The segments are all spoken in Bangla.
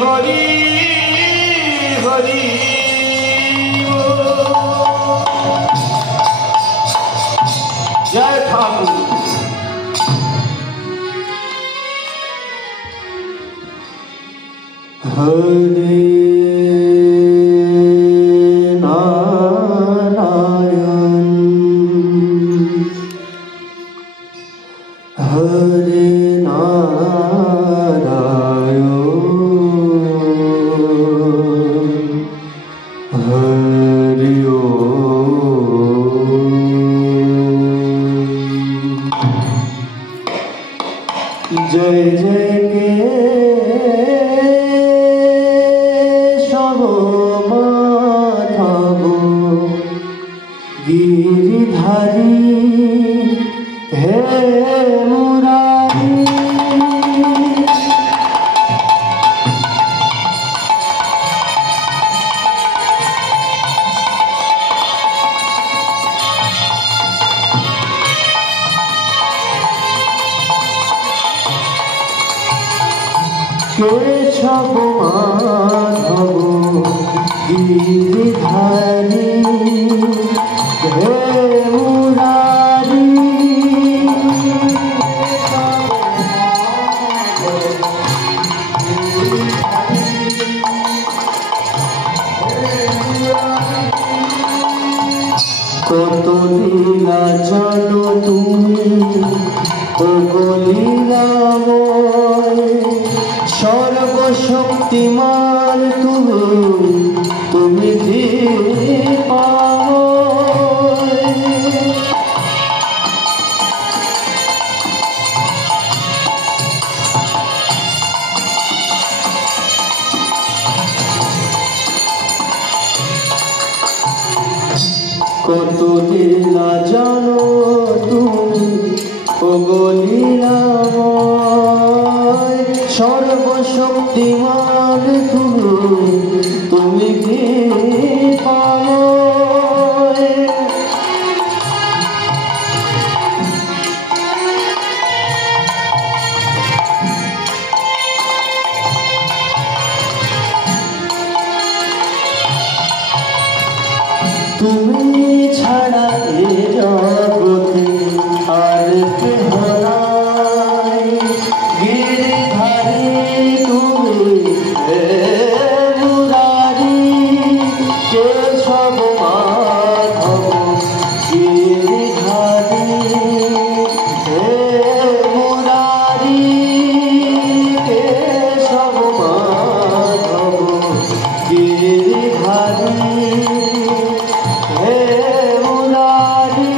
हरि हरि जय ठाकुर। हरे नारायण हरे नारायण हरि ओम। जय जय केशव माधव गिरिधारी हे मुरारी। केशव माधव गिरिधारी हे मुरारी। কত লীলা জানো তুমি ওগো লীলাময়, সর্বশক্তিমান তুমি তুমি দীপাময়। কত লীলা জানো তুমি ওগো লীলাময়, সর্বশক্তিমান তুমি তুমি দীপাময়। তুমি ছাড়া এ জগতে আর কেহ নাই, গিরিধারী তুমি হে মুরারি। কেশব মাধব গিরিধারী হে মুরারি। কেশব মাধব গিরিধারী हे मुरारी।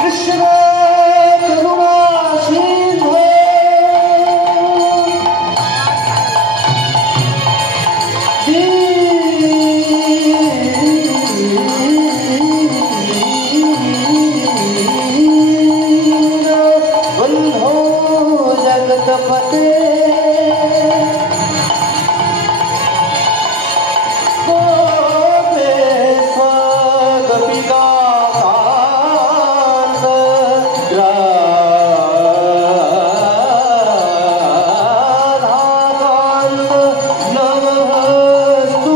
कृष्ण करुणा सिंधु बंधो जगतपते गोपेश गोपिका कांत राधाकांत नमस्तुते।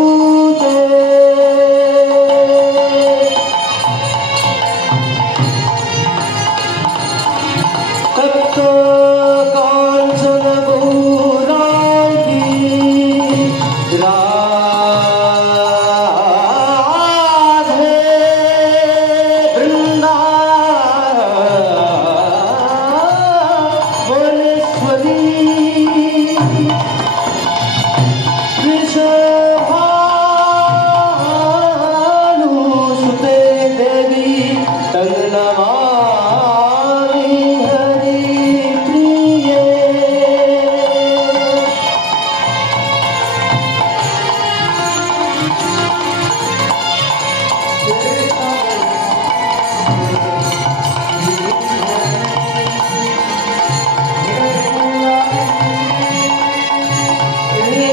तप्त कांचन गौरांगी राधे वृंदावनेश्वरी। वृषभानुसुते देवी तं नमामि हरिप्रिये।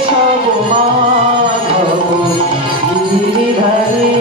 केशव माधव गिरिधरी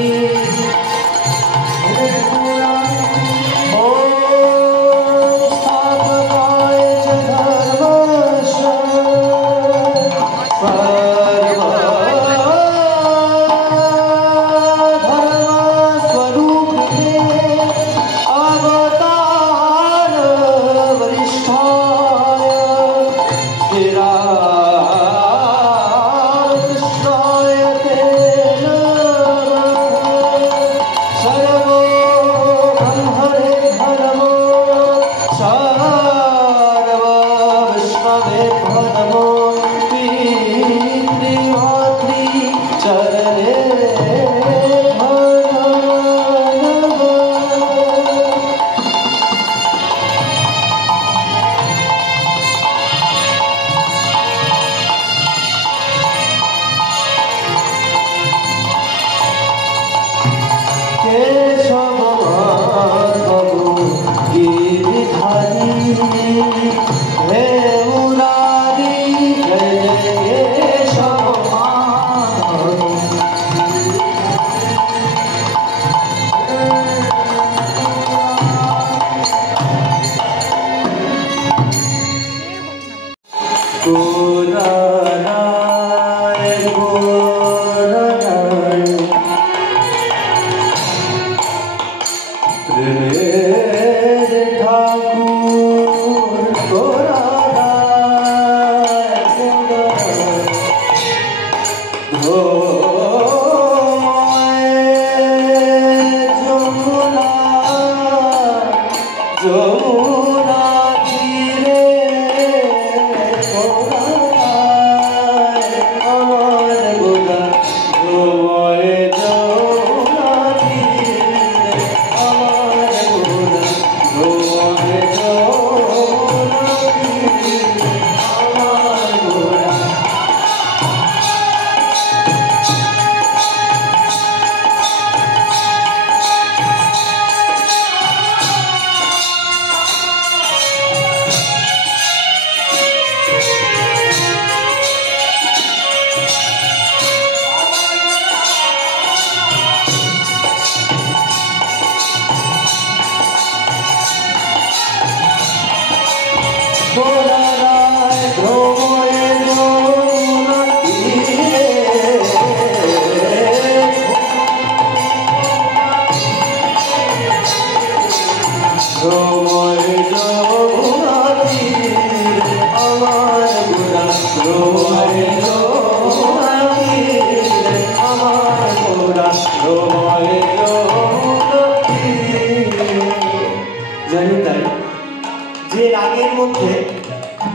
যে রাগের মধ্যে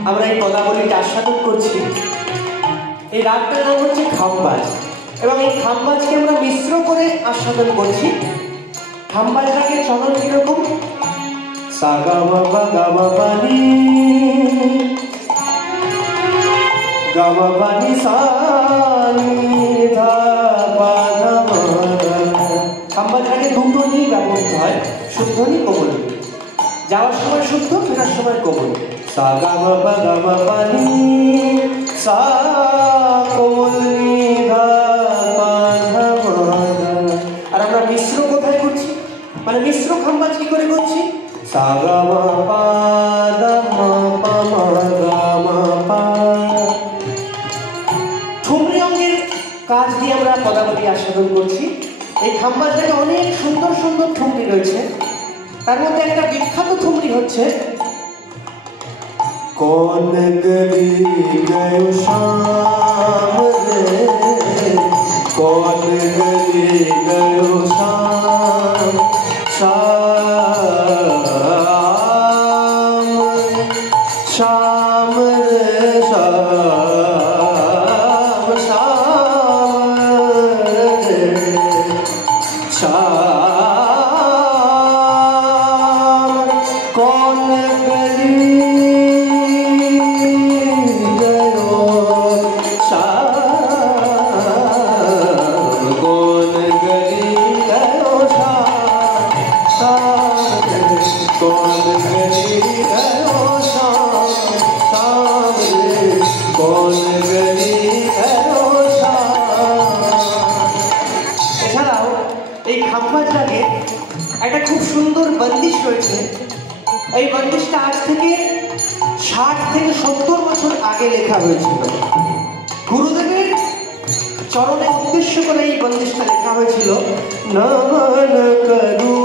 আমরা এই পদাবলীটা আস্বাদন করছি, এই রাগটার নাম হচ্ছে খামবাজ, এবং এই খামবাজকে আমরা মিশ্র করে আস্বাদন করছি। খামবাজ রাগের চলন কিরকম? সা গা মা পা গা মা পা নি, গা মা পা নি সা নি ধা পা ধা মা ধা। খামবাজ রাগে দুটো নি ব্যবহৃত হয়, শুদ্ধ নি, কোমল নি। যাওয়ার সময় শুদ্ধ, ফেরার সময় কোমল। সা গা মা পা গা মা পা নি, সা কোমল নি ধা পা ধা মা ধা। আর আমরা মিশ্র কোথায় করছি, মানে মিশ্র খামবাজ কি করে করছি? সা গা মা পা ধা মা পা মা গা মা পা। ঠুমরি অঙ্গের কাজ দিয়ে আমরা পদাবলী আস্বাদন করছি। এই খামবাজটাকে অনেক সুন্দর সুন্দর ঠুমরি রয়েছে, তার মধ্যে একটা বিখ্যাত ঠুমরি হচ্ছে কোন গলি গয়ো শাম রে, কোন গলি গয়ো শাম, শাম শাম রে শাম, শাম রে শাম। কোন গলি গয়ো বন্দিশ রয়েছে, এই বন্দিশটা আজ থেকে 60 থেকে 70 বছর আগে লেখা হয়েছিল। গুরুদেবের চরণে উদ্দেশ্য করে এই বন্দিশটা লেখা হয়েছিল। নমন করু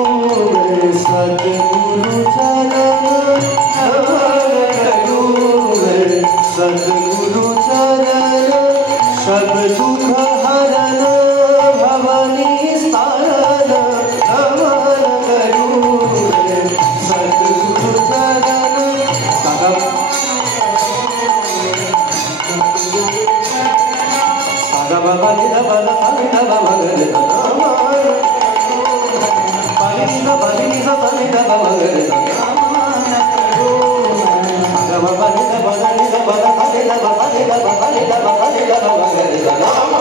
সদ্গুরু চরণ, নমন করু সদ্গুরু চরণ, সব দুঃখ হরণ ভবনি স্তারণ, নমন করু সদ্গুরু চরণ। Baba ni da ba da ni da ba ma ga da na ma, pa ni da ba ni da ba ni da ba ma ga da na ma, ga ma ba ni da ba ni da ba da ni da ba ni da ba ni da ba ni da ba ma ga da na ma,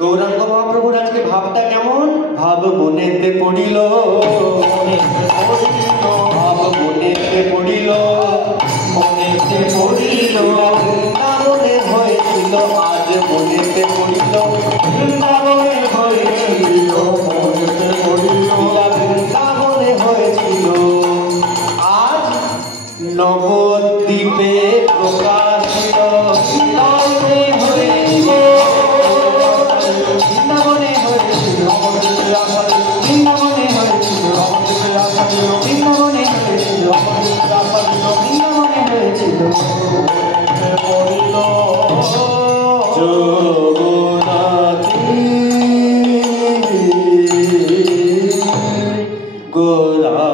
Gauranga মহাপ্রভুর আজকে ভাবটা কেমন? ভাব মনেতে পড়িল, ভাব মনেতে পড়িল, মনেতে পড়িল, বৃন্দাবনে হয়েছিল আজ মনেতে পড়িল, বৃন্দাবনে হয়েছিল, মনেতে পড়িল, বৃন্দাবনে হয়েছিল আজ নবদ্বীপে প্রকাশিত, বৃন্দাবনে হয়েছিল, বৃন্দাবনে হয়েছিল, বৃন্দাবনে হয়েছিল, বৃন্দাবনে হয়েছিল, বৃন্দাবনে হয়েছিল জগন্নাথী গোরা।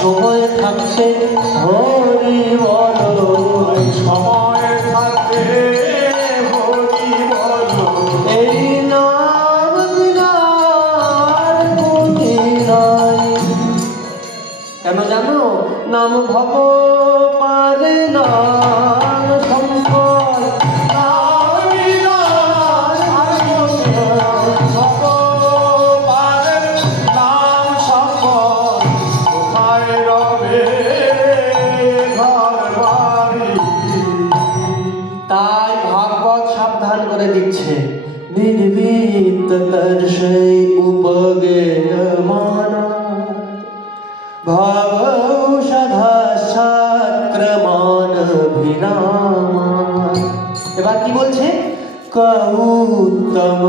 সময় থাকতে হরি বল, সময় থাকতে হরি বল, এই নাম দিনার গতি নাই। কেন জানো? নাম ভব পারে নাম সম্পদ, তাই ভাগবত সাবধান করে দিচ্ছে, নির্বিত তর্ষৈ উপগেয় মানা ভাব ঔষধাশ্চাক্রমণ ভিনামা। এবার কি বলছে? কৌত্তম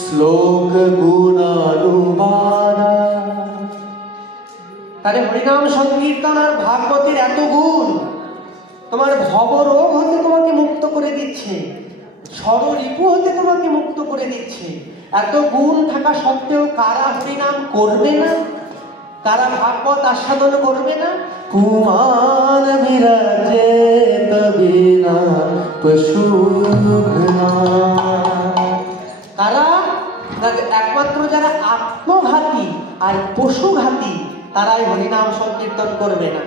শ্লোক গুণানুবাদা। তাহলে হরিনাম সংকীর্তন আর ভাগবতের এত গুণ, তোমার ভবরোগ হতে তোমাকে মুক্ত করে দিচ্ছে, ষড়রিপু হতে তোমাকে মুক্ত করে দিচ্ছে, এত গুণ থাকা সত্ত্বেও কারা হরিনাম করবে না, কারা ভাগবত আস্বাদন করবে না? কুমার বিরাজে তবিনা পশু কারা? একমাত্র যারা আত্মঘাতী আর পশুঘাতী তারাই হরিনাম সংকীর্তন করবে না।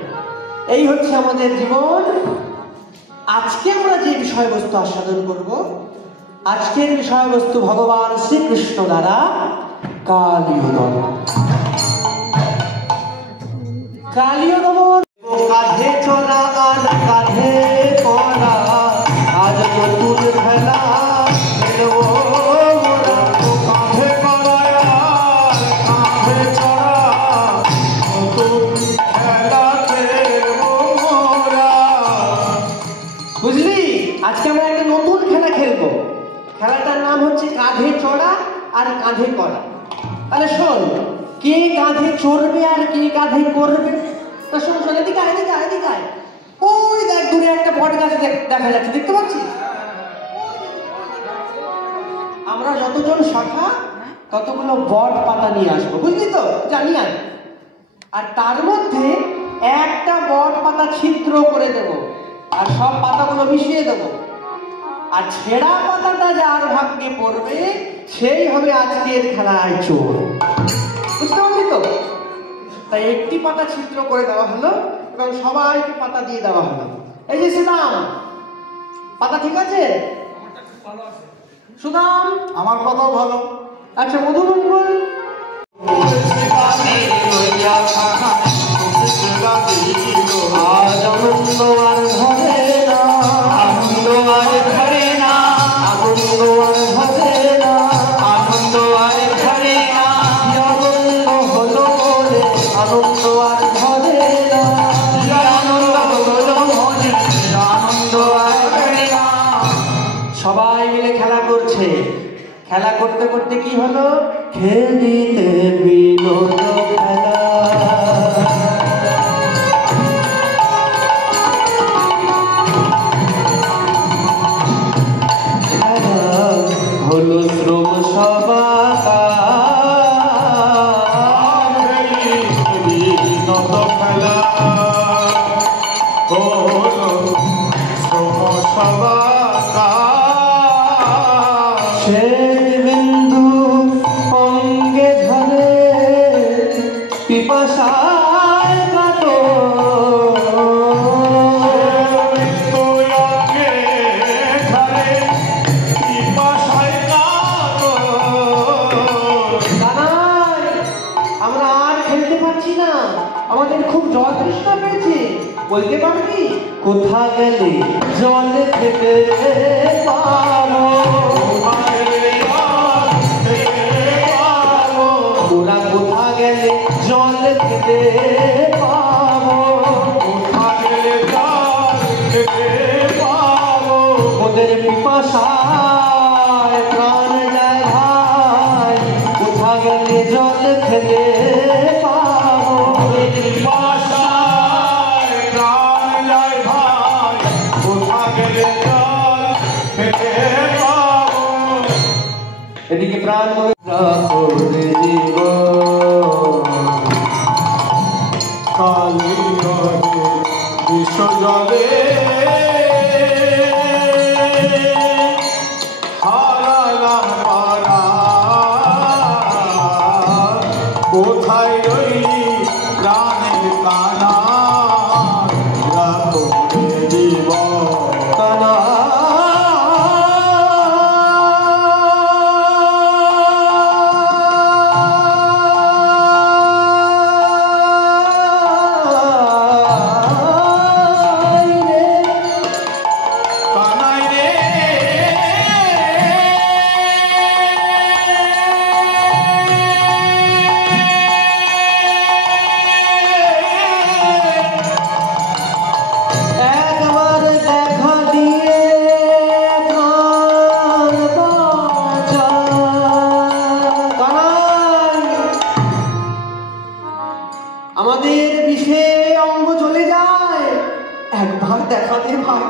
এই হচ্ছে আমাদের জীবন। আজকে আমরা যে বিষয়বস্তু আস্বাদন করব, আজকের বিষয়বস্তু ভগবান শ্রীকৃষ্ণ দ্বারা কালীয় দমন। কালীয় দমন কাঁধে চলা আর কাঁধে পড়া, আজ নতুন খেলা কাঁধে করায়া কাঁধে চড়া নতুন খেলাতে মোরা। বুঝলি? আজকে আমরা একটা নতুন খেলা খেলবো। খেলাটার নাম হচ্ছে কাঁধে চড়া আর কাঁধে করা। তাহলে শোন, কে কাঁধে চড়বে আর কে কাঁধে করবে তা শোন। শোন, এদিকে আয়, এদিকে আয়, এদিকে আয়। ওই দেখ দূরে একটা বট গাছ দেখা যাচ্ছে, দেখতে পাচ্ছিস? আমরা যতজন শাখা ততগুলো বট পাতা নিয়ে আসবো, বুঝলি তো? জানি আয়। আর তার মধ্যে একটা বট পাতা ছিদ্র করে দেব আর সব পাতাগুলো মিশিয়ে দেব। আর ছেঁড়া পাতাটা যার ভাগ্যে পড়বে সেই হবে আজকের খেলায় চোর। বুঝতে পারলি তো? তাই একটি পাতা ছিদ্র করে দেওয়া হলো এবং সবাইকে পাতা দিয়ে দেওয়া হলো। এই যে সুদাম, পাতা ঠিক আছে? সুদাম, আমার কথাও ভালো। আচ্ছা মধুমঙ্গল, আজ আনন্দ আর ঘরে না, আনন্দ আর ঘরে না, আনন্দ আর ঘরে না, আনন্দ আর ঘরে না, আনন্দ হলো রে, আনন্দ আর ঘরে না, আনন্দ হলো রে, আনন্দ আর ঘরে না। সবাই মিলে খেলা করছে। খেলা করতে করতে কি হলো? খেলিতে বিনোদ খেলা, হলো শ্রম সভা বিনোদ খেলা, হলো শ্রম সভা বিন্দু অঙ্গে ধরে পিপাসায় কাটো, আমরা আর খেলতে পারছি না, আমাদের খুব জল তৃষ্ণা পেয়েছে। বলতে পারবি কোথা গেলে জল খেতে পারো, ওরা কোথা গেলে জল খেতে পাবো, কোথা গেলে জল খেতে পাবো, ওদের পিপাসায় প্রাণ যায় ভাই, কোথা গেলে জল খেতে পাবো, পিপাসায় প্রাণ যায় ভাই, কোথা গেলে জল খেতে পাবো। এদিকে প্রাণ রাখোরে জীবন, কালী বিশ্ব জলে হারালাম পারা, কোথায় রইলি প্রাণের কানা, রাখোরে জীবন কানা। আমাদের বিষে অঙ্গ চলে যায়, একবার দেখা দে ভাই।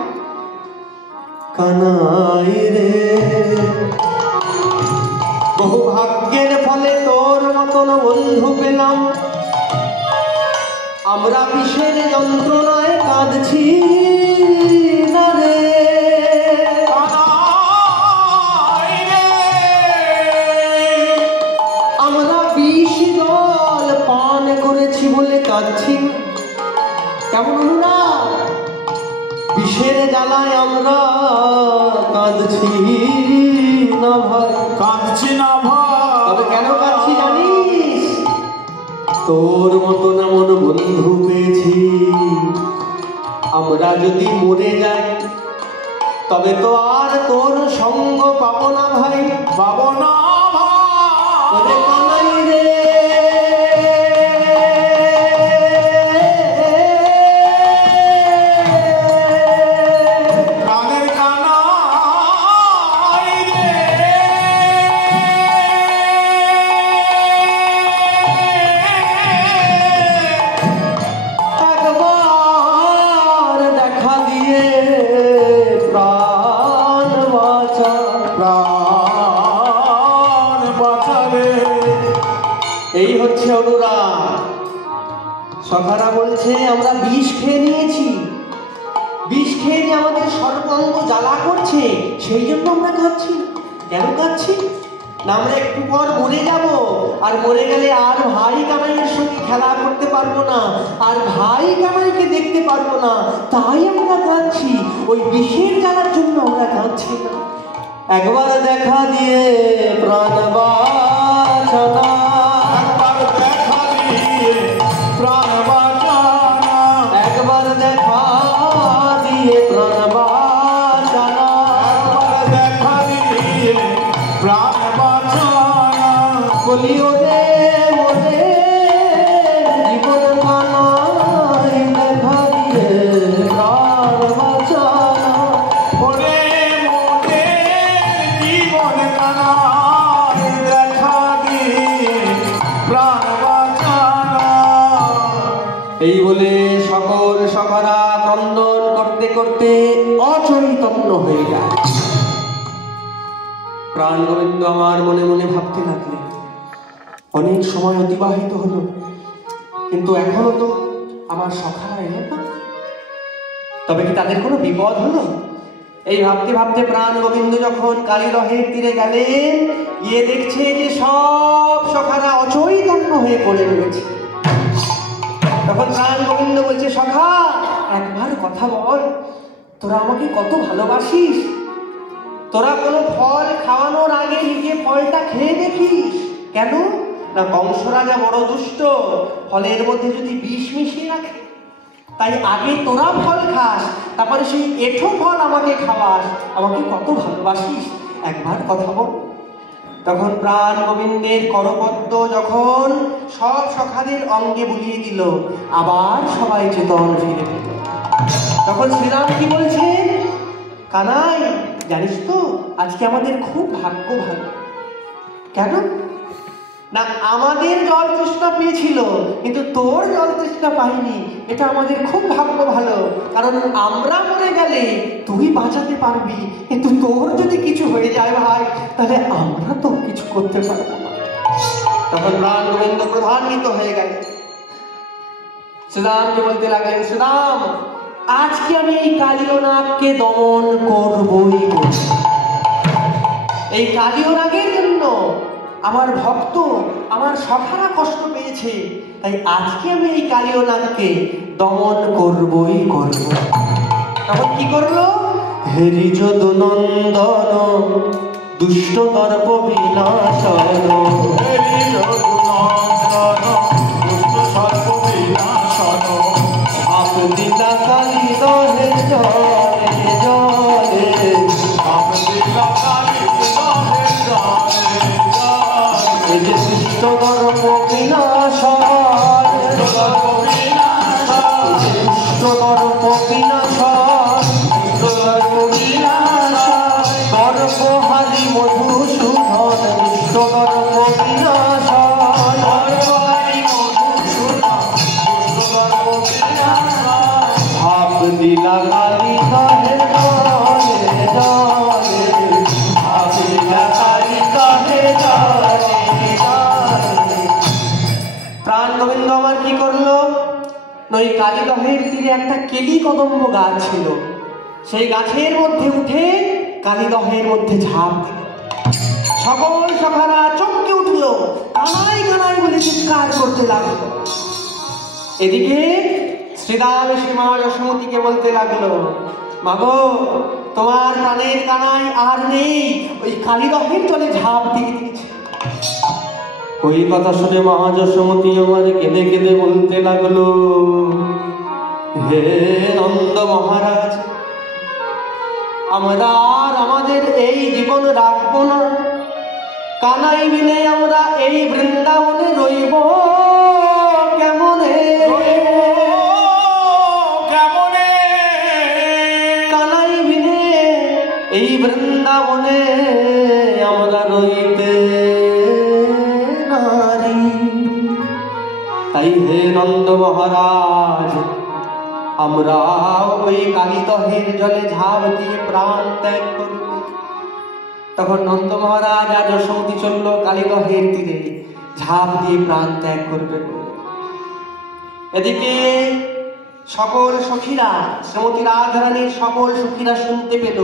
কানাই রে, সৌভাগ্যের ফলে তোর মতন বন্ধু পেলাম, আমরা বিষের যন্ত্রণায় কাঁদছি না রে। আমরা বিষ জল পান করেছি বলে কাঁদছি, কেমন না? বিষের জ্বালায় আমরা কাঁদছি না ভাই, কাঁদছি না ভাই। তবে কেন কাঁদছি জানিস? তোর মতন এমন বন্ধু পেয়েছি, আমরা যদি মরে যাই তবে তো আর তোর সঙ্গ পাবো না ভাই, পাবো না ওরে কানাই রে। প্রাণের কানাই রে। একবার দেখা দিয়ে প্রাণ বাঁচা, প্রাণ বাঁচাবে। এই হচ্ছে অনুরাগ। সখারা বলছে আমরা বিষ খেয়ে নিয়েছি, বিষ খেয়ে যে আমাদের সর্বাঙ্গ জ্বালা করছে, সেই জন্য আমরা কাঁদছি। কেন কাঁদছি? না আমরা একটু পর মরে যাব, আর মরে গেলে আর ভাই কামাইয়ের সঙ্গে খেলা করতে পারবো না, আর ভাই কামাইকে দেখতে পারবো না, তাই আমরা কাঁদছি। ওই বিষের জ্বালার জন্য আমরা কাঁদছি না। একবার দেখা দিয়ে প্রাণ বাঁচানা, একবার দেখা দিয়ে প্রাণ বাঁচানা, একবার দেখা দিয়ে প্রাণ বাঁচানা, একবার দেখা দিয়ে প্রাণ বাঁচানা। বলি ওরে ওরে জীবন কানাই দেখা দিয়ে প্রাণ বাঁচানা। ওরে মোরে জীবন কানাই দেখা দিয়ে প্রাণ বাঁচানা। এই বলে সকল সখারা ক্রন্দন করতে করতে অচৈতন্য হয়ে যায়। প্রাণ গোবিন্দ আমার মনে মনে ভাবতে লাগলেন, অনেক সময় অতিবাহিত হলো, কিন্তু এখনো তো আমার সখারা এলো না, তবে কি তাদের কোনো বিপদ হলো? এই ভাবতে ভাবতে প্রাণ গোবিন্দ যখন কালীরহের তীরে গেলেন, গিয়ে দেখছে যে সব সখারা অচৈতন্য হয়ে পড়ে রয়েছে। তখন প্রাণ গোবিন্দ বলছে, সখা একবার কথা বল, তোরা আমাকে কত ভালোবাসিস, তোরা কোনো ফল খাওয়ানোর আগে নিজে ফলটা খেয়ে দেখিস। কেন না কংস রাজা বড় দুষ্ট, ফলের মধ্যে যদি বিষ মিশিয়ে রাখে, তাই আগে তোরা ফল খাস, তারপরে সেই এঁঠো ফল আমাকে খাওয়াস, আমাকে কত ভালোবাসিস, একবার কথা বল। তখন প্রাণ গোবিন্দের করপদ্ম যখন সব সখাদের অঙ্গে বুলিয়ে দিল, আবার সবাই চেতন ফিরে পেল। তখন শ্রীরাম কি বলছেন, কানাই জানিস তো আজকে আমাদের খুব ভাগ্য ভালো। কেন না আমাদের জল তৃষ্ণা পেয়েছিল, কিন্তু তোর জল তৃষ্ণা পাইনি, এটা আমাদের খুব ভাগ্য ভালো। কারণ আমরা মরে গেলে তুই বাঁচাতে পারবি, কিন্তু তোর যদি কিছু হয়ে যায় ভাই, তাহলে আমরা তো কিছু করতে পারবো না। তখন প্রাণ গোবিন্দ প্রধান্বিত হয়ে গেল। শ্রীরামকে বলতে লাগলেন, শ্রীরাম আজকে আমি এই কালীয় নাগকে দমন করবই করব। এই কালীয় নাগের জন্য আমার ভক্ত আমার সখারা কষ্ট পেয়েছে, তাই আজকে আমি এই কালীয় নাগকে দমন করবই করব। তখন কি করলো? হেরি যদু নন্দন দুষ্ট দর্প বিনাশন, হেরি যদু নন্দন দুষ্ট সর্প বিনাশন। সাপ দিলা কালী দহে জলে জলে, সাপ দিলা কালী দহে জলে জলে। এই যে দুষ্ট দর্প বিনাশন, দুষ্ট দর্প বিনাশন, দর্প হারি মধুসূদন, দুষ্ট দর্প বিনাশন, সাপ দিলা কালী দহে জলে জলে, সাপ দিলা কালী দহে জলে কি করলো, ওই কালীদহের তীরে একটা কেলি কদম্ব গাছ ছিল, সেই গাছের মধ্যে উঠে কালীদহের মধ্যে ঝাঁপ দিল। সকল সখারা চমকে উঠল, কানাই কানাই বলে চিৎকার করতে লাগলো। এদিকে শ্রীদাম শ্রীমা যশোমতীকে বলতে লাগলো, মাগো তোমার প্রাণের কানাই আর নেই, ওই কালীদহের জলে ঝাঁপ দিয়ে দিয়েছে। ওই কথা শুনে মা যশোমতী আমার কেঁদে কেঁদে বলতে লাগলো, হে নন্দ মহারাজ, আমরা আর আমাদের এই জীবন রাখবো না, কানাই বিনে আমরা এই বৃন্দাবনে রইব কেমনে, কানাই বিনে এই বৃন্দাবনে আমরা রইতে নারী। তাই হে নন্দ মহারাজ, আমরা ওই কালীদহের জলে ঝাঁপ দিয়ে প্রাণ ত্যাগ করব। তখন নন্দ মহারাজ আর যশোমতী চলল কালীদহের তীরে, ঝাঁপ দিয়ে প্রাণ ত্যাগ করবে। এদিকে সকল সখীরা, শ্রীমতী রাধারানীর সকল সখীরা শুনতে পেল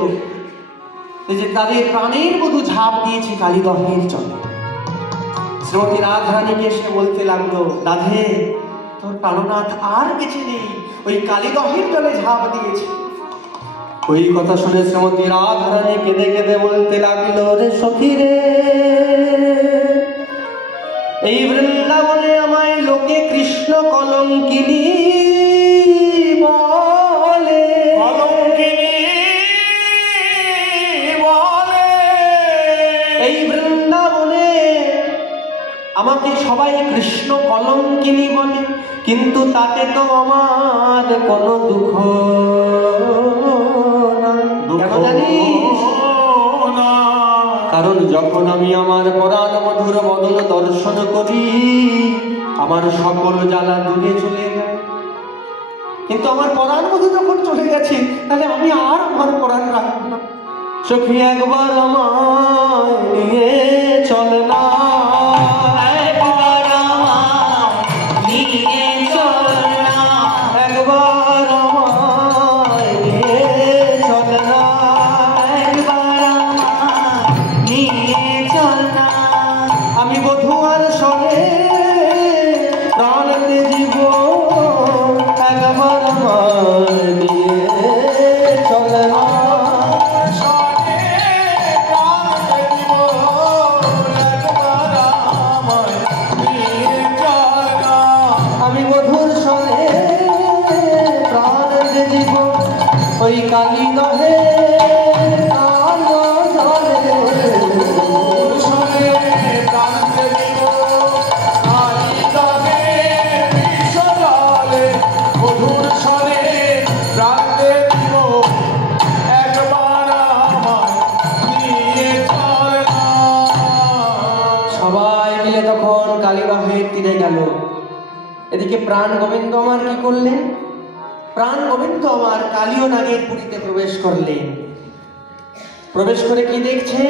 যে তাদের প্রাণের বধূ ঝাঁপ দিয়েছে কালীদহের জলে। শ্রীমতী রাধারানীকে এসে বলতে লাগলো, রাধে তোর প্রাণনাথ আর বেঁচে নেই, ওই কালীদহের জলে ঝাঁপ দিয়েছে। ওই কথা শুনে শ্রীমতী রাধারানী কেঁদে কেঁদে বলতে লাগলো, রে সখী রে, এই বৃন্দাবনে আমায় লোকে কৃষ্ণ কলঙ্কিনী বলে, এই বৃন্দাবনে আমাকে সবাই কৃষ্ণ কলঙ্কিনী বলে, কিন্তু তাতে তো আমার কোনো দুঃখ না। কেন জানিস? কারণ যখন আমি আমার পরাণ মধুর বদন দর্শন করি, আমার সকল জ্বালা দূরে চলে যায়। কিন্তু আমার পরাণ মধু যখন চলে গেছে, তাহলে আমি আর আমার পরাণ রাখবো না। সখী একবার আমায় নিয়ে চল না, একবার আমায় নিয়ে চল না, একবার আমায় নিয়ে চল না, একবার আমায় নিয়ে চল না। আমি বধূ আর সরে প্রাণতে জীব, একবার আমায় নিয়ে চল না। আমি বধূর সনে প্রাণ দিব, ওই কালীদহে কালো জলে সনে প্রাণ দিব, কালীদহে বিষ জলে বধূর সনে প্রাণ দিব, একবার আমায় নিয়ে চল না। সবাই মিলে তখন কালীদহের তীরে গেল। এদিকে প্রাণ গোবিন্দ আমার কি করলেন, প্রাণ গোবিন্দ আমার কালীয় নাগের পুরীতে প্রবেশ করলেন। প্রবেশ করে কি দেখছে,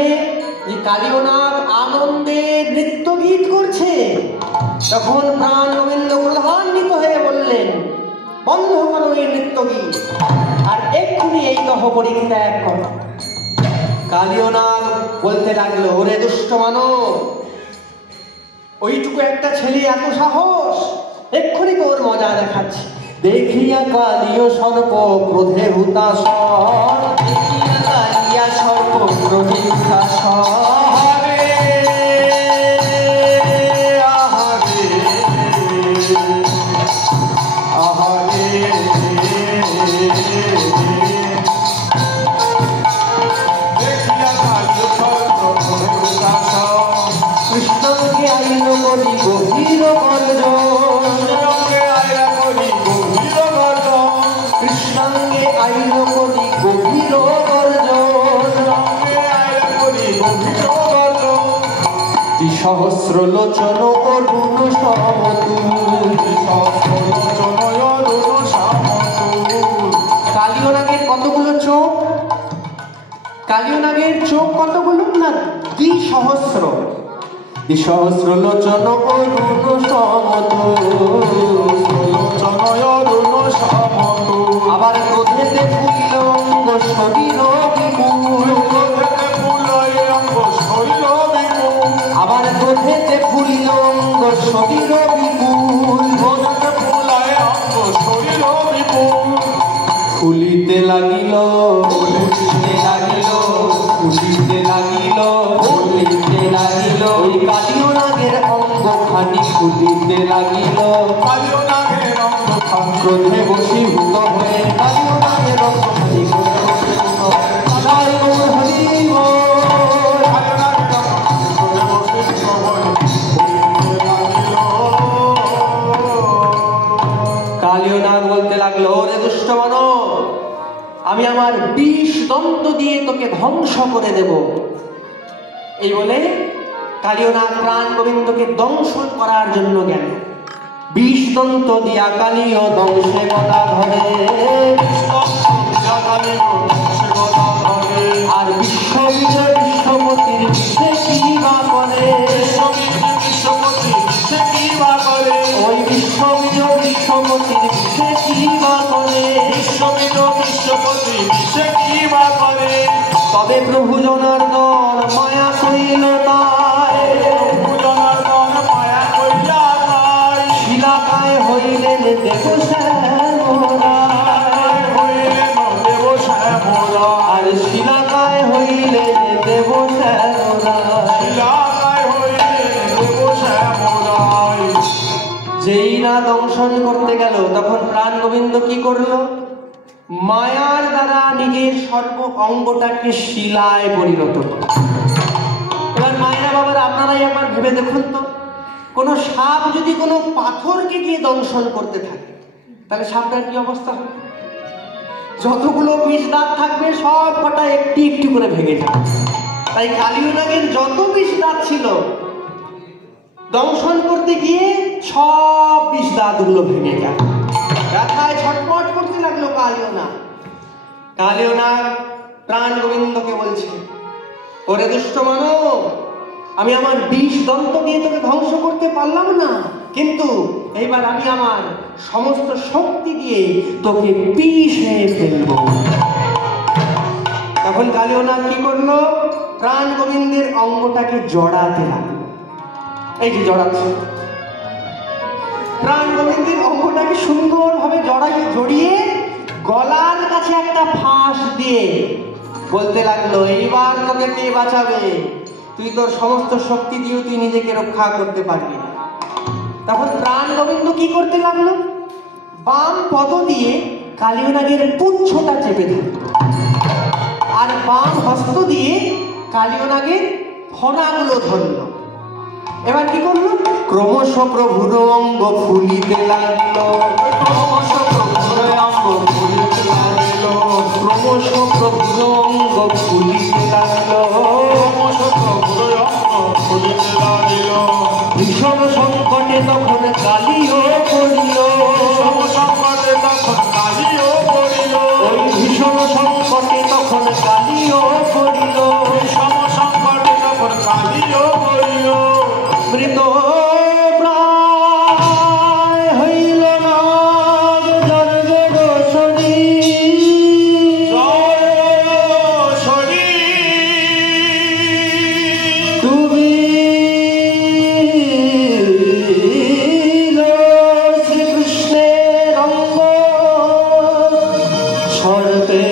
যে কালীয় নাগ আনন্দে নৃত্য গীত করছে। তখন প্রাণ গোবিন্দ ক্রধান্বিত হয়ে বললেন, বন্ধ করো এই নৃত্য গীত, আর এক্ষুনি এই দহ পরিত্যাগ করো। কালীয় নাগ বলতে লাগলো, ওরে দুষ্ট মানব, ওইটুকু একটা ছেলে এত সাহস, এক্ষুনি তোর মজা দেখাচ্ছি। দেখিয়া কালীয় সর্প ক্রোধে হুতাশন, দেখিয়া কালিয়া সর্প ক্রোধে হুতাশন, আহারে আহারে দেখিয়া কালীয় সর্প ক্রোধে হুতাশন, কৃষ্ণকে আইন করি গভীর গর্জন, কৃষ্ণকে আইন করি গভীর গর্জন, সহস্র লোচন অরুণ সমতুল, কালীয় নাগের কতগুলো চোখ, কালীয় নাগের চোখ কতগুলো না, 2 সহস্র। সহস্রলোচন অরুণ সমতু আবার ক্রোধেতে ফুলিল অঙ্গ শরীর বিপুল আবার ক্রোধেতে ফুলিল অঙ্গ শরীর বিপুল ফুলিতে লাগিল ফুলিতে লাগিল ফুলিতে লাগিল ফুলিতে লাগিল ওই কালিও নাগের অঙ্গ খানি ফুলিতে লাগিল কালিও নাগের অঙ্গ খানি ক্রোধে বশীভূত হয়ে কালিও নাগের অঙ্গ খানি ক্রোধে বশীভূত সদাই গৌর হরি বল কালিও নাগ বলতে লাগলো, ওরে দুষ্ট মানব, আমি আমার ২০ দন্ত দিয়ে তোকে ধ্বংস করে দেব। এই বলে কালিও নাগ প্রাণ গোবিন্দকে দংশন করার জন্য গেল। ২০ দন্ত দিয়া কালিও দংশে গদা ধরে আর বিশ্ব বিজয় বিশ্বপতির বিষে কি বা করে ওই বিশ্ব বিজয় বিশ্বপতির বিষে কি বা করে তবে প্রভু জনার্দন মায়া কইল তাই শিলাকায় হইলেন দেব আর শিলাকায় হইলেন দেব যেই না দংশন করতে গেল তখন প্রাণ গোবিন্দ কি করলো, মায়ার দ্বারা নিজের সর্ব অঙ্গটাকে শিলায় পরিণত করল। এবার মায়েরা বাবারা আপনারাই একবার ভেবে দেখুন তো, কোনো সাপ যদি কোনো পাথরকে গিয়ে দংশন করতে থাকে তাহলে সাপটার কি অবস্থা হবে? যতগুলো বিষ দাঁত থাকবে সব কটা একটি একটি করে ভেঙে যাবে। তাই কালিও নাগের যত বিষ দাঁত ছিল দংশন করতে গিয়ে সব বিষ দাঁতগুলো ভেঙে গেল। ব্যথায় ছটপট করতে লাগলো কালিও নাগ। কালিও নাগ প্রাণ গোবিন্দকে বলছে, ওরে দুষ্ট মানব, আমি আমার ২০ দন্ত দিয়ে তোকে ধ্বংস করতে পারলাম না, কিন্তু এইবার আমি আমার সমস্ত শক্তি দিয়ে তোকে পিষে ফেলবো। তখন কালিও নাগ কি করলো, প্রাণ গোবিন্দের অঙ্গটাকে জড়াতে লাগলো। এই যে জড়াচ্ছে, প্রাণ গোবিন্দের অঙ্গটাকে সুন্দরভাবে জড়িয়ে গলার কাছে একটা ফাঁস দিয়ে বলতে লাগলো, এইবার তোকে কে বাঁচাবে? তুই তোর সমস্ত শক্তি দিয়ে তুই নিজেকে রক্ষা করতে পারবি না। তখন প্রাণ গোবিন্দ কি করতে লাগলো, বাম পদ দিয়ে কালিও নাগের পুচ্ছটা চেপে ধরল আর বাম হস্ত দিয়ে কালিও নাগের ফণাগুলো ধরল। এবার কি করলো, ক্রমশ প্রভুর অঙ্গ ফুলিতে লাগল, ক্রমশ প্রভুর অঙ্গ ফুলিতে লাগল, ক্রমশ প্রভুর অঙ্গ ফুলিতে লাগল, ক্রমশ প্রভুর অঙ্গ ফুলিতে লাগল। ভীষণ সংকটে তখন কালিও পড়িল, সংকটে তখন কালিও পড়িল, ওই ভীষণ সংকটে তখন কালিও পড়িল, সংকটে তখন কালিও পড়িল। মৃত প্রায় হইল নাগ জর্জর শরীর, ডুবিল শ্রীকৃষ্ণের অঙ্গ সর্বে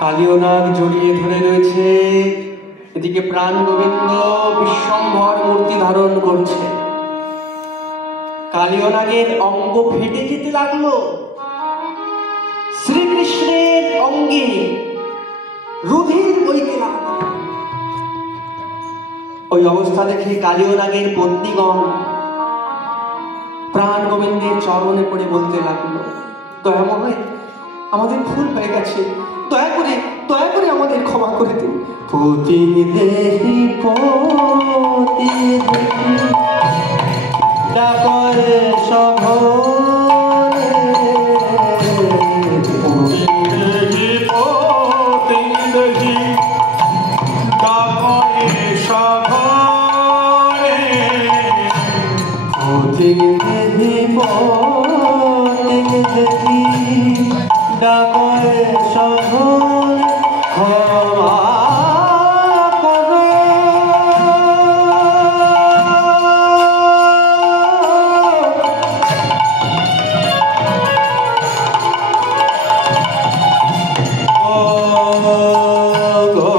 কালিও নাগ জড়িয়ে ধরে রয়েছে, এদিকে প্রাণ গোবিন্দ বিশ্বম্ভর মূর্তি ধারণ করছে। কালিও নাগের অঙ্গ ফেটে যেতে লাগলো, শ্রীকৃষ্ণের অঙ্গে রুধির বইতে লাগল। ওই অবস্থা দেখে কালীয় নাগের পত্নীগণ প্রাণ গোবিন্দের চরণে পড়ে বলতে লাগলো, দয়াময়, আমাদের ভুল হয়ে গেছে, দয়া করে আমাদের ক্ষমা করে দিন। পতি দেহি পতি দেহি ডাকরে সঘরে, পতি দেহি পতি দেহি ডাকরে সঘরে, পতি দেহি পতি দেহি ডাকরে সঘরে, ক্ষমা করো। ও গো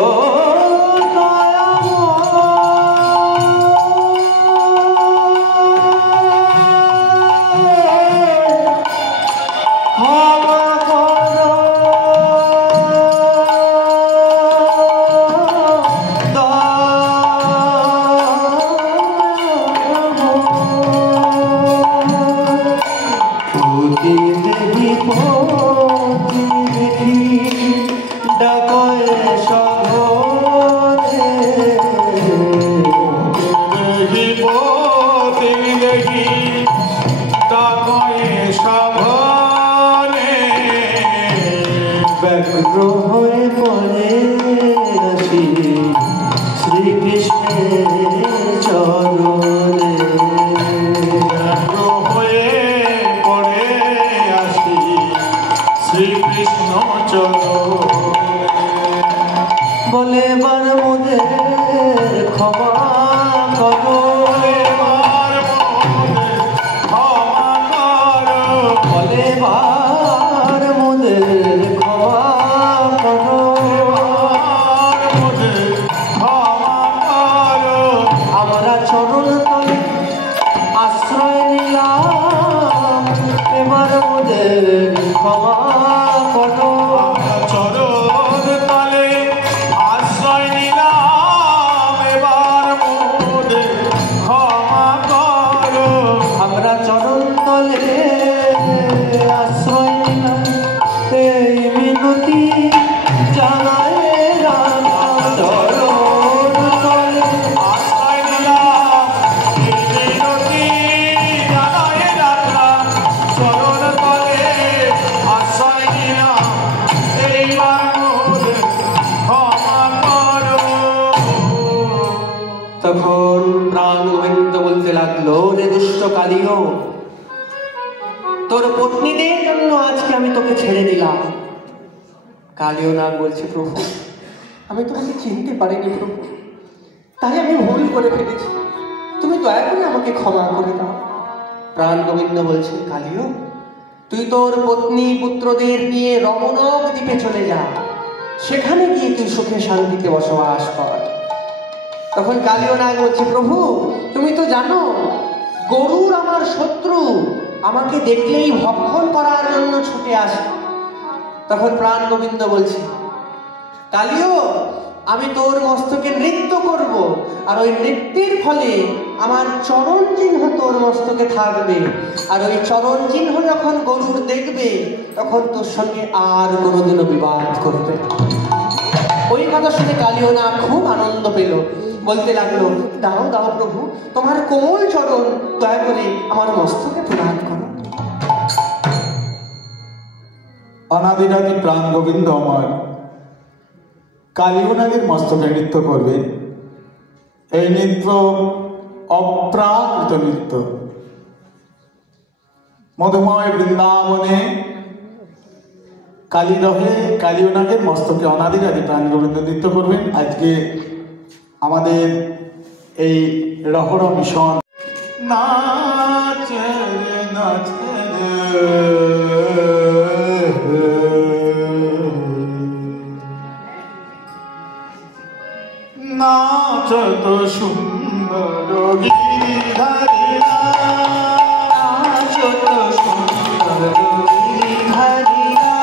দেহি পতি দেহি ডাকরে সঘরে, ব্যগ্র হয়ে পড়ে আসি শ্রীকৃষ্ণের চরণে, ব্যগ্র হয়ে পড়ে আসি শ্রীকৃষ্ণ চরণে, বলে বার মোদের ক্ষমা করো, এবার মোদের ক্ষমা করো, বলে বার মোদের ক্ষমা করো, এবার মোদের ক্ষমা করো, আমরা চরণ তলে আশ্রয় নিলাম, এবার মোদের ক্ষমা করো। আমরা চরণ তলে আশ্রয় নিলাম, এবার মোদের ক্ষমা করো, আমরা চরণ তলে আশ্রয় নিলাম, এই মিনতি জানাই রাখা, চরণ তলে আশ্রয় নিলাম, এই মিনতি জানাই রাখলাম, চরণ তলে আশ্রয় নিলাম, এইবার মোদের ক্ষমা করো। তখন প্রাণ গোবিন্দ বলতে লাগলো, রে দুষ্ট কালীয়, তোর পত্নীদের জন্য আজকে আমি তোকে ছেড়ে দিলাম। কালীয় নাগ বলছে, প্রভু, আমি তোমাকে চিনতে পারিনি প্রভু, তাই আমি ভুল করে ফেলেছি, তুমি দয়া করে আমাকে ক্ষমা করে দাও। প্রাণ গোবিন্দ বলছে, কালীয়, তুই তোর পত্নী পুত্রদের নিয়ে রমণক দ্বীপে চলে যা, সেখানে গিয়ে তুই সুখে শান্তিতে বসবাস কর। তখন কালীয় নাগ বলছে, প্রভু, তুমি তো জানো গরুর আমার শত্রু, আমাকে দেখলেই ভক্ষণ করার জন্য ছুটে আসে। তখন প্রাণ গোবিন্দ বলছে, কালীয়, আমি তোর মস্তকে নৃত্য করব, আর ওই নৃত্যের ফলে আমার চরণ চিহ্ন তোর মস্তকে থাকবে, আর ওই চরণ চিহ্ন যখন গরুর দেখবে তখন তোর সঙ্গে আর কোনোদিনও বিবাদ করবে না। ওই কথা শুনে কালীয় নাগ খুব আনন্দ পেল, বলতে লাগলো, দাও দাও প্রভু, তোমার কোমল চরণ দয়া করে আমার মস্তকে প্রদান করো। অনাদিরাদি প্রাণ গোবিন্দ আমার কালীনাগের মস্তকে নৃত্য করবে। এই নৃত্য অপ্রাকৃত নৃত্য। মধুময় বৃন্দাবনে কালীরহে কালীনাগের মস্তকে অনাদিরাদি প্রাণ গোবিন্দ নৃত্য করবেন। আজকে আমাদের এই রহর মিশন নাচে নাচে নাচত সুন্দর গিরিধারীরা, নাচত সুন্দর গিরিধারীরা,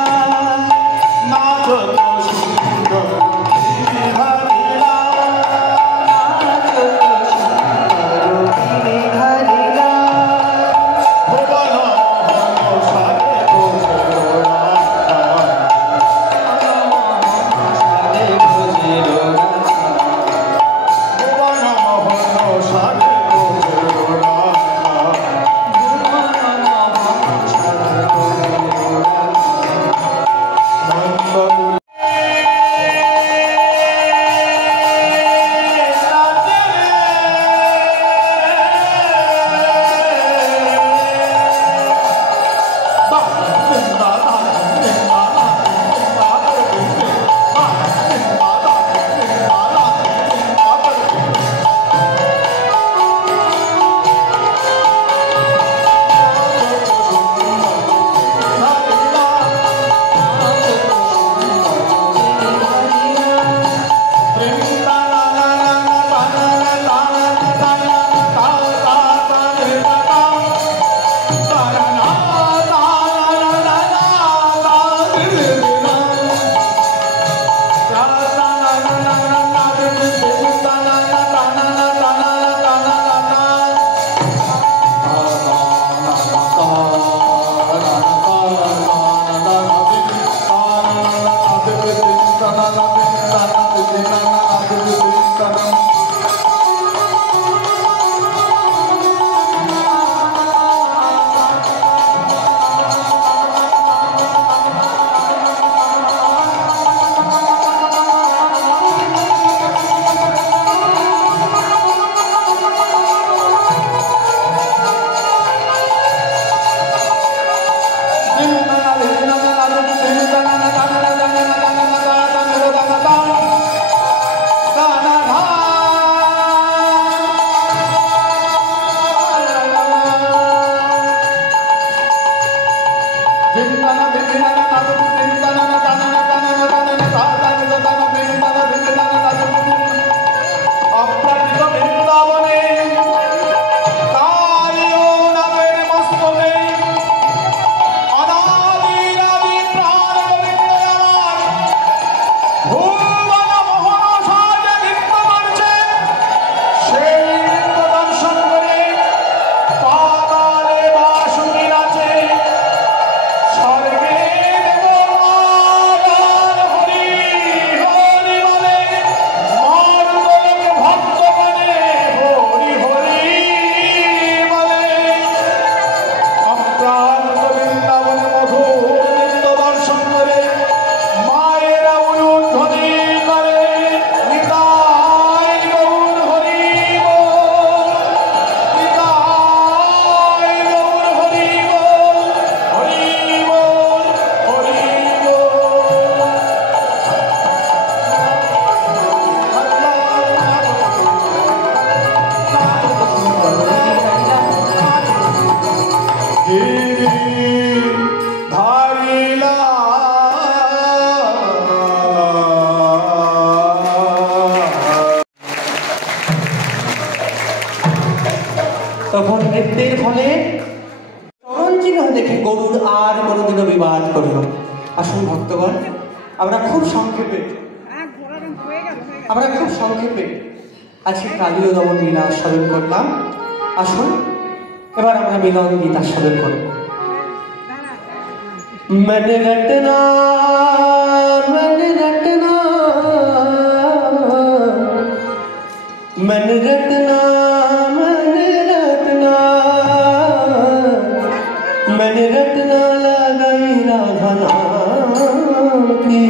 তখন নৃত্যের ফলে চরণ চিহ্ন দেখে গরুর আর কোনোদিনও বিবাদ করল। আসুন ভক্তগণ, আমরা খুব সংক্ষেপে আজকে কালীয় দমন লীলা স্মরণ করলাম। আসুন এবার আমরা মিলন গীত আস্বাদন করব। मन रटना मन रटना मन रटना मन रटना मन रटना लगाई राधा नाम की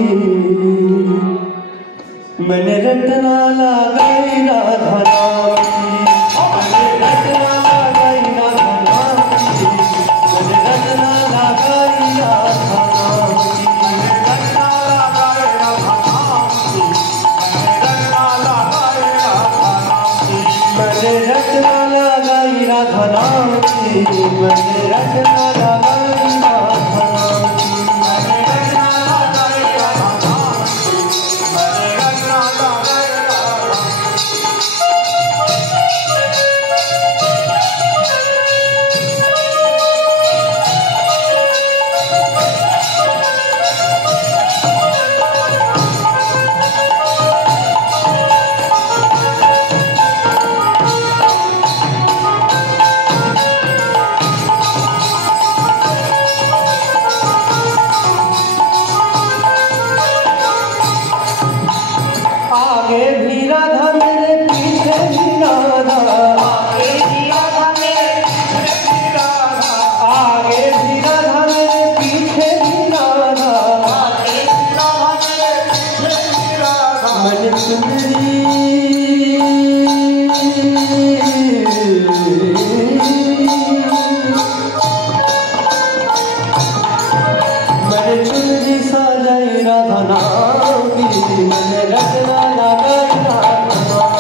मन रटना लगाई राधा नाम की मन रटना लगाई राधा नाम की मन रटना लगाई राधा नाम की मन रटना लगाई राधा नाम की मन रटना लगाई राधा नाम की मन रटना लगाई राधा नाम की मन रटना लगाई राधा नाम की मन रटना लगाई राधा आगे भी राधा मेरे पीछे भी राधा आगे भी राधा मेरे पीछे भी राधा आगे भी राधा मेरे पीछे भी राधा आगे भी राधा मेरे पीछे भी राधा मन सुंदरी मन चुनरी सजाई राधा नाम की मन रटना लगाई राधा नाम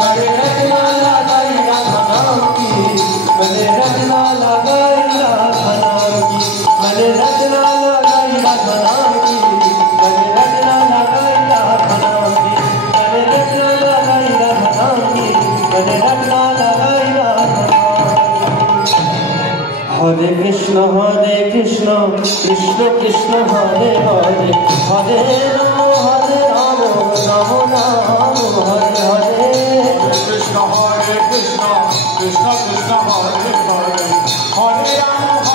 मन रटना लगाई राधा नाम की मन रटना लगाई राधा नाम की मन रटना लगाई राधा नाम की मन रटना लगाई राधा नाम की मन रटना लगाई राधा नाम की मन रटना लगाई राधा नाम की हरे कृष्ण कृष्ण कृष्ण हरे हरे हरे राम राम राम हरे हरे कृष्ण कृष्ण कृष्ण कृष्ण हरे हरे हरे राम